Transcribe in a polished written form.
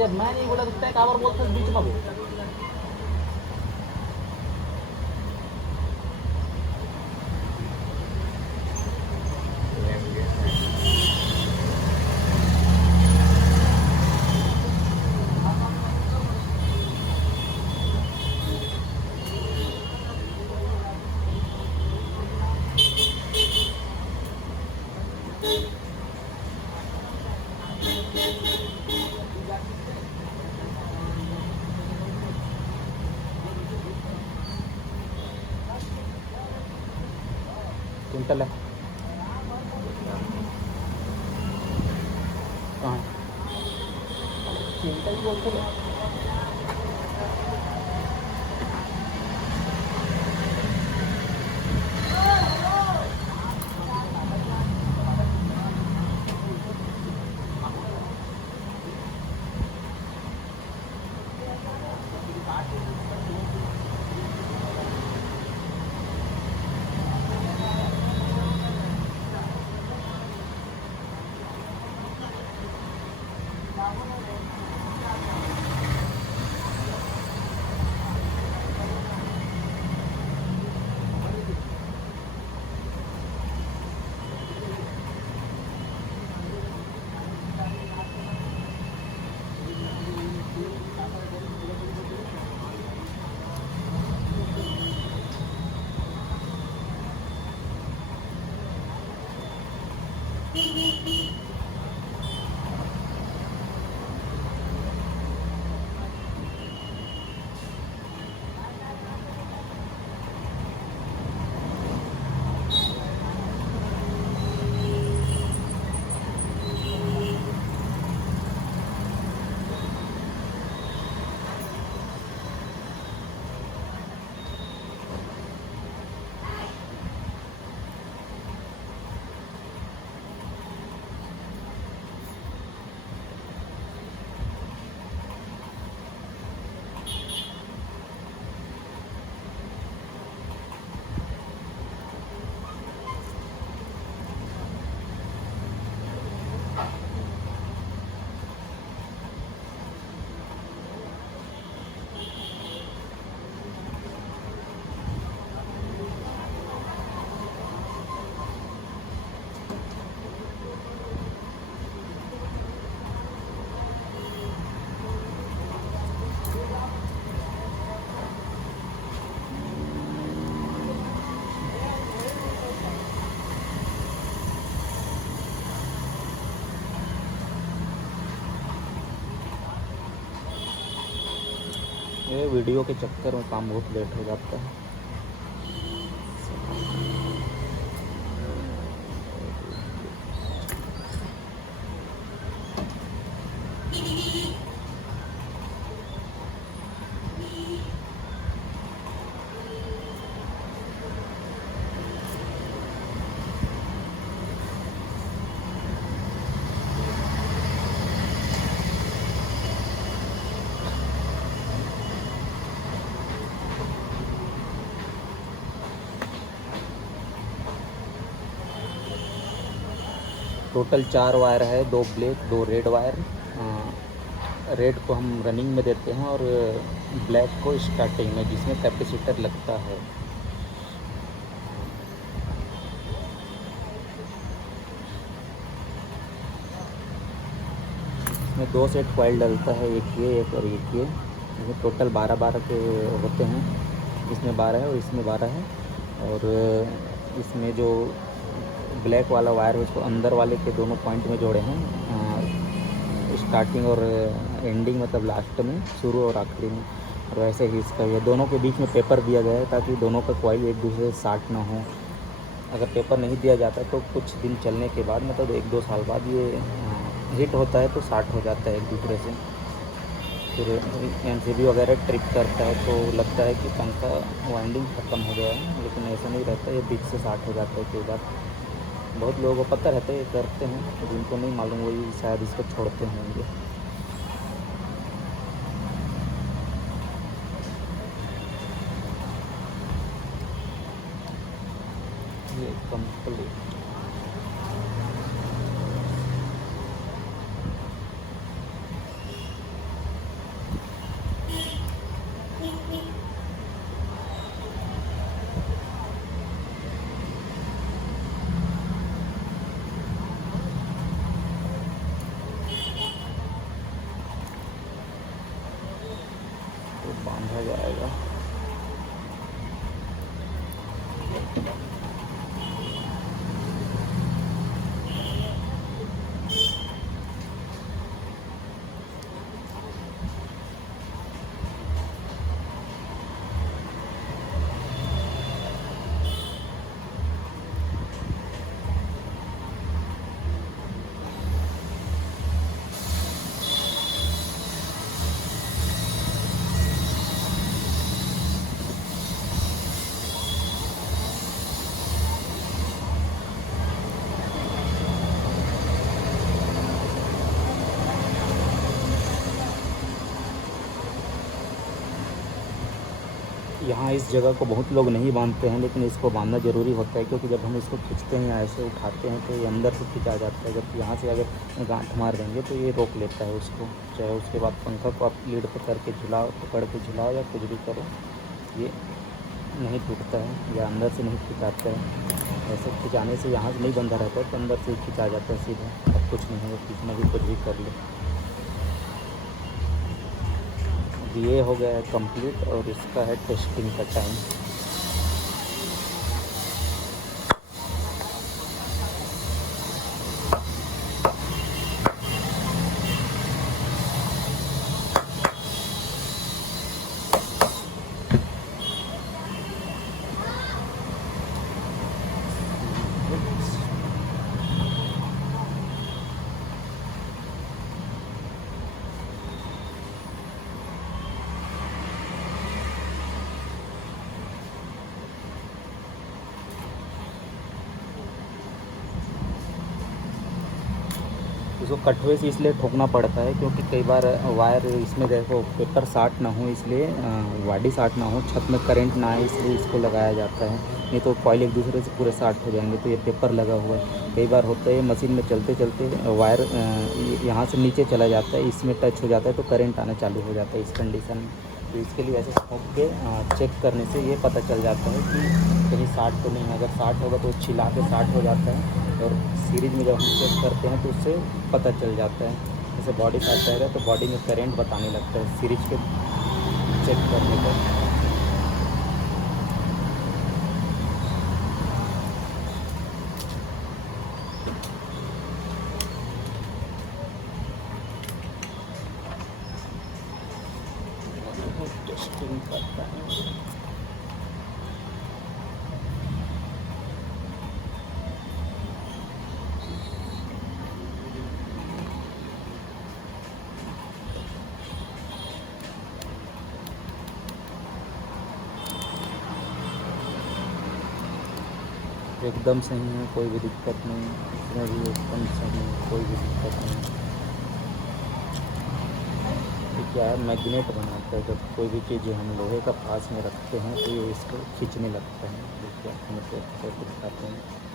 जब मैं नहीं बोला तो तय काबर बोलते बीच में बोल। क्विंटल है कहाँ है? क्विंटल ही बोलते हैं। ये वीडियो के चक्कर में काम बहुत लेट हो जाता है। टोटल 4 वायर है, 2 ब्लैक 2 रेड वायर। रेड को हम रनिंग में देते हैं और ब्लैक को स्टार्टिंग में, जिसमें कैपेसिटर लगता है। इसमें 2 सेट कॉइल डलता है, एक ये एक और एक ये। इसमें टोटल 12-12 के होते हैं। इसमें 12 है और इसमें 12 है। और इसमें जो ब्लैक वाला वायर है उसको अंदर वाले के दोनों पॉइंट में जोड़े हैं, स्टार्टिंग और एंडिंग, मतलब लास्ट में, शुरू और आखिरी में। और वैसे ही इसका ये दोनों के बीच में पेपर दिया गया है ताकि दोनों का कॉइल एक दूसरे से शार्ट ना हो। अगर पेपर नहीं दिया जाता तो कुछ दिन चलने के बाद, मतलब 1-2 साल बाद, ये हिट होता है तो शार्ट हो जाता है एक दूसरे से। फिर एमसीबी वगैरह ट्रिप करता है तो लगता है कि पंखा वाइंडिंग ख़त्म हो गया है, लेकिन ऐसा नहीं रहता। ये बीच से शार्ट हो जाता है कई बार। बहुत लोगों को पता रहता है, ये करते हैं, तो जिनको नहीं मालूम वही शायद इसको छोड़ते होंगे। ये कंप्लीट यहाँ इस जगह को बहुत लोग नहीं बांधते हैं, लेकिन इसको बांधना ज़रूरी होता है, क्योंकि जब हम इसको खींचते हैं या ऐसे उठाते हैं तो ये अंदर से खिंचा जाता है। जब यहाँ से अगर गांठ मार देंगे तो ये रोक लेता है उसको। चाहे उसके बाद पंखा को आप लीड पे करके झुलाओ, पकड़ के झुलाओ या कुछ भी करो, ये नहीं टूटता है या अंदर से नहीं खिंचाता है। ऐसे खिंचाने से यहाँ से नहीं बंधा रहता है तो अंदर से ही खिंचा जाता है सीधा। अब कुछ नहीं है, कितना भी कुछ भी कर ले। ये हो गया है कंप्लीट और इसका है टेस्टिंग का टाइम। इसको कठुए से इसलिए ठोकना पड़ता है क्योंकि कई बार वायर इसमें देखो पेपर शार्ट ना हो, इसलिए वाडी शार्ट ना हो, छत में करंट ना आए, इसलिए इसको लगाया जाता है। नहीं तो कॉइल एक दूसरे से पूरे शार्ट हो जाएंगे। तो ये पेपर लगा हुआ है। कई बार होता है मशीन में चलते चलते वायर यहाँ से नीचे चला जाता है, इसमें टच हो जाता है तो करंट आना चालू हो जाता है इस कंडीशन में। तो इसके लिए ऐसे ठोक के चेक करने से ये पता चल जाता है कि कहीं शार्ट तो नहीं है। अगर शार्ट होगा तो छिला के शार्ट हो जाता है, और सीरीज में जब हम चेक करते हैं तो उससे पता चल जाता है। जैसे बॉडी शार्ट रहेगा तो बॉडी में करंट बताने लगता है सीरीज के चेक करने पर। टेस्टिंग करता है। एकदम सही है, कोई भी दिक्कत नहीं। इसमें भी एकदम सही है, कोई भी दिक्कत नहीं। तो क्या है, मैग्नेट बनाता है। जब कोई भी चीज़ हम लोहे का पास में रखते हैं तो ये इसको खींचने लगता है। देखिए आपको दिखाते हैं।